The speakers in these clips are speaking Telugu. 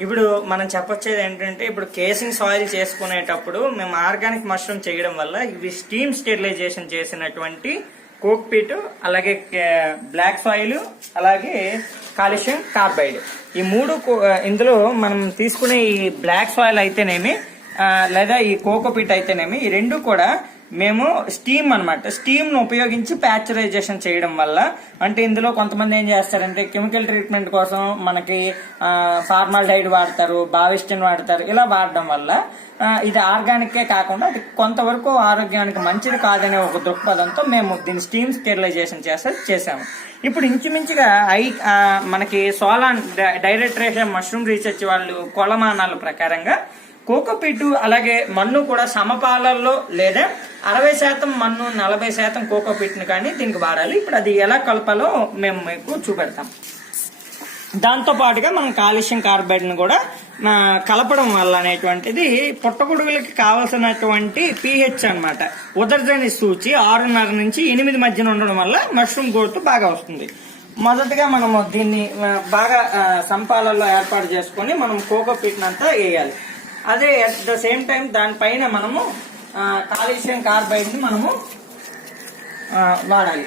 ఇప్పుడు మనం చెప్పొచ్చేది ఏంటంటే ఇప్పుడు కేసింగ్ సాయిల్ చేసుకునేటప్పుడు మేము ఆర్గానిక్ మష్రూమ్ చేయడం వల్ల ఇవి స్టీమ్ స్టెరిలైజేషన్ చేసినటువంటి కోక్ పీట్ అలాగే బ్లాక్ సాయిల్ అలాగే కాల్షియం కార్బైడ్. ఈ మూడు కో- ఇందులో మనం తీసుకునే ఈ బ్లాక్ సాయిల్ అయితేనేమి లేదా ఈ కోకోపీట్ అయితేనేమి ఈ రెండు కూడా మేము స్టీమ్ అనమాట స్టీమ్ను ఉపయోగించి ప్యాచరైజేషన్ చేయడం వల్ల అంటే ఇందులో కొంతమంది ఏం చేస్తారంటే కెమికల్ ట్రీట్మెంట్ కోసం మనకి ఫార్మాల్డైడ్ వాడతారు బావిస్టిన్ వాడతారు ఇలా వాడడం వల్ల ఇది ఆర్గానికే కాకుండా అది కొంతవరకు ఆరోగ్యానికి మంచిది కాదనే ఒక దృక్పథంతో మేము దీన్ని స్టీమ్ స్టెరిలైజేషన్ చేస్తే చేసాము ఇప్పుడు ఇంచుమించుగా ఐ మనకి సోలాన్ డైరెక్టరేషన్ మష్రూమ్ రీసెర్చ్ వాళ్ళు కొలమానాల ప్రకారంగా కోకోపీటు అలాగే మన్ను కూడా సమపాలల్లో లేదా అరవై శాతం మన్ను నలభై శాతం కోకోపీట్ను కానీ దీనికి వాడాలి. ఇప్పుడు అది ఎలా కలపాలో మేము మీకు చూపెడతాం. దాంతో పాటుగా మనం కాలుష్యం కార్బైడ్ను కూడా కలపడం వల్ల అనేటువంటిది పుట్టగొడుగులకి కావాల్సినటువంటి పిహెచ్ అనమాట ఉదర్జని సూచి ఆరున్నర నుంచి ఎనిమిది మధ్యన ఉండడం వల్ల మష్రూమ్ గ్రోత్ బాగా వస్తుంది. మొదటగా మనము దీన్ని బాగా సంపాలలో ఏర్పాటు చేసుకొని మనం కోకో వేయాలి. అదే అట్ ద సేమ్ టైం దానిపైన మనము కాల్షియం కార్బైడ్ని మనము వాడాలి.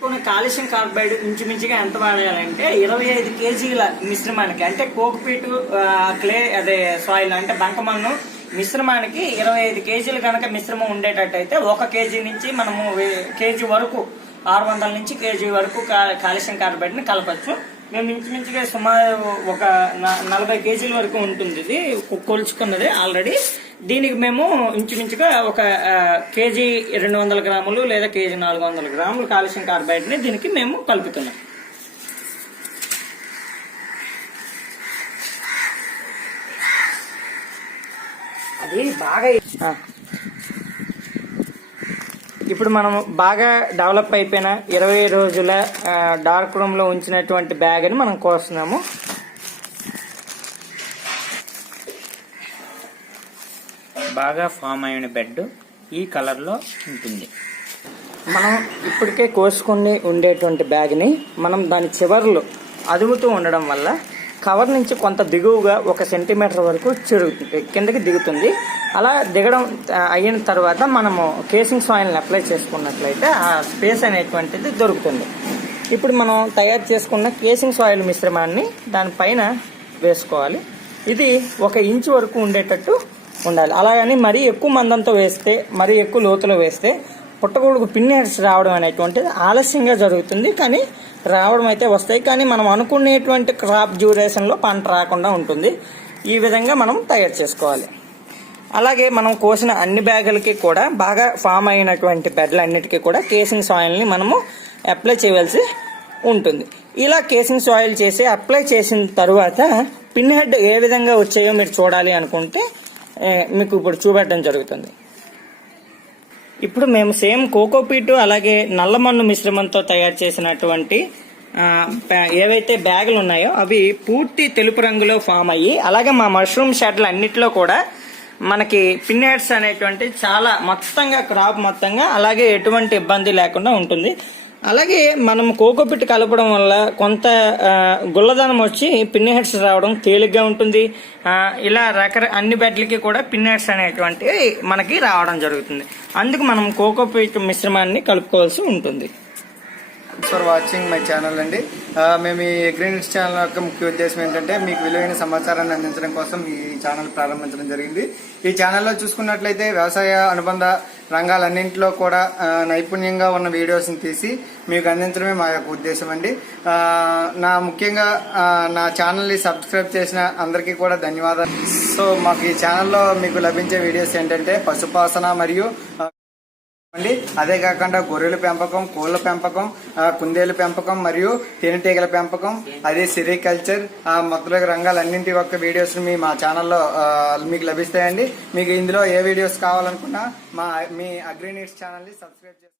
కొన్ని కాల్షియం కార్బైడ్ ఇంచుమించుగా ఎంత వాడాలంటే ఇరవై ఐదు కేజీల మిశ్రమానికి అంటే కోక్పీటు క్లే అదే సాయిల్ అంటే బంకమన్ను మిశ్రమానికి ఇరవై ఐదు కేజీలు కనుక మిశ్రమం ఉండేటట్టయితే ఒక కేజీ నుంచి మనము కేజీ వరకు ఆరు వందల నుంచి కేజీ వరకు కాలుష్యం కాల్షియం కలపచ్చు. మేము ఇంచుమించుగా సుమారు ఒక నలభై కేజీల వరకు ఉంటుంది ఇది. కొలుచుకున్నది ఆల్రెడీ. దీనికి మేము ఇంచుమించుగా ఒక కేజీ రెండు వందల గ్రాములు లేదా కేజీ నాలుగు వందల గ్రాములు కాల్షియం కార్బైడ్ని దీనికి మేము కలుపుతున్నాం. బాగా. ఇప్పుడు మనం బాగా డెవలప్ అయిపోయిన ఇరవై రోజుల డార్క్ రూమ్లో ఉంచినటువంటి బ్యాగ్ని మనం కోస్తున్నాము బాగా ఫామ్ అయిన బెడ్ ఈ కలర్లో ఉంటుంది మనం ఇప్పటికే కోసుకొని ఉండేటువంటి బ్యాగ్ని మనం దాని చివర్లు అదుముతూ ఉండడం వల్ల కవర్ నుంచి కొంత దిగువగా ఒక సెంటీమీటర్ వరకు చెరుగు కిందకి దిగుతుంది. అలా దిగడం అయిన తర్వాత మనము కేసింగ్ సాయిల్ని అప్లై చేసుకున్నట్లయితే ఆ స్పేస్ అనేటువంటిది దొరుకుతుంది. ఇప్పుడు మనం తయారు చేసుకున్న కేసింగ్ సాయిల్ మిశ్రమాన్ని దానిపైన వేసుకోవాలి. ఇది ఒక ఇంచు వరకు ఉండేటట్టు ఉండాలి. అలాగని మరీ ఎక్కువ మందంతో వేస్తే మరీ ఎక్కువ లోతులో వేస్తే పుట్టగొడుగు పిన్నేడ్స్ రావడం అనేటువంటిది ఆలస్యంగా జరుగుతుంది. కానీ రావడం అయితే వస్తాయి. కానీ మనం అనుకునేటువంటి క్రాప్ డ్యూరేషన్లో పంట రాకుండా ఉంటుంది. ఈ విధంగా మనం తయారు చేసుకోవాలి. అలాగే మనం కోసిన అన్ని బ్యాగులకి కూడా బాగా ఫామ్ అయినటువంటి బెడ్లన్నిటికీ కూడా కేసింగ్ సాయిల్ని మనము అప్లై చేయవలసి ఉంటుంది. ఇలా కేసింగ్ సాయిల్ చేసి అప్లై చేసిన తర్వాత పిన్ హెడ్ ఏ విధంగా వచ్చాయో మీరు చూడాలి అనుకుంటే మీకు ఇప్పుడు చూపెట్టడం జరుగుతుంది. ఇప్పుడు మేము సేమ్ కోకోపీటు అలాగే నల్లమన్ను మిశ్రమంతో తయారు చేసినటువంటి ఏవైతే బ్యాగులు ఉన్నాయో అవి పూర్తి తెలుపు రంగులో ఫామ్ అయ్యి అలాగే మా మష్రూమ్ షాట్లు అన్నిట్లో కూడా మనకి పిన్నెట్స్ అనేటువంటి చాలా మొత్తంగా క్రాప్ మొత్తంగా అలాగే ఎటువంటి ఇబ్బంది లేకుండా ఉంటుంది. అలాగే మనం కోకోపిట్ కలపడం వల్ల కొంత గుల్లదనం వచ్చి పిన్ హెడ్స్ రావడం తేలిగ్గా ఉంటుంది. ఇలా రకర అన్ని బెడ్లకి కూడా పిన్ హెడ్స్ అనేటువంటివి మనకి రావడం జరుగుతుంది. అందుకు మనం కోకోపిట్ మిశ్రమాన్ని కలుపుకోవాల్సి ఉంటుంది. ఫర్ వాచింగ్ మై ఛానల్ అండి. మేము ఈ అగ్రినెట్స్ ఛానల్ యొక్క ముఖ్య ఉద్దేశం ఏంటంటే మీకు విలువైన సమాచారాన్ని అందించడం కోసం ఈ ఛానల్ ప్రారంభించడం జరిగింది. ఈ ఛానల్లో చూసుకున్నట్లయితే వ్యవసాయ అనుబంధ రంగాలన్నింటిలో కూడా నైపుణ్యంగా ఉన్న వీడియోస్ని తీసి మీకు అందించడమే మా యొక్క ఉద్దేశం అండి. నా ముఖ్యంగా నా ఛానల్ని సబ్స్క్రైబ్ చేసిన అందరికీ కూడా ధన్యవాదాలు. సో మాకు ఈ ఛానల్లో మీకు లభించే వీడియోస్ ఏంటంటే పశుపాసన మరియు అండి అదే కాకుండా గొర్రెల పెంపకం కోళ్ళ పెంపకం ఆ, కుందేలు పెంపకం మరియు తేనెటీగల పెంపకం అదే సెరికల్చర్ మొదలగు మొత్తం రంగాలన్నింటి యొక్క వీడియోస్ మీ మా ఛానల్లో మీకు లభిస్తాయండి. మీకు ఇందులో ఏ వీడియోస్ కావాలనుకున్నా మా మీ అగ్రినీట్స్ ఛానల్ని సబ్స్క్రైబ్ చేసి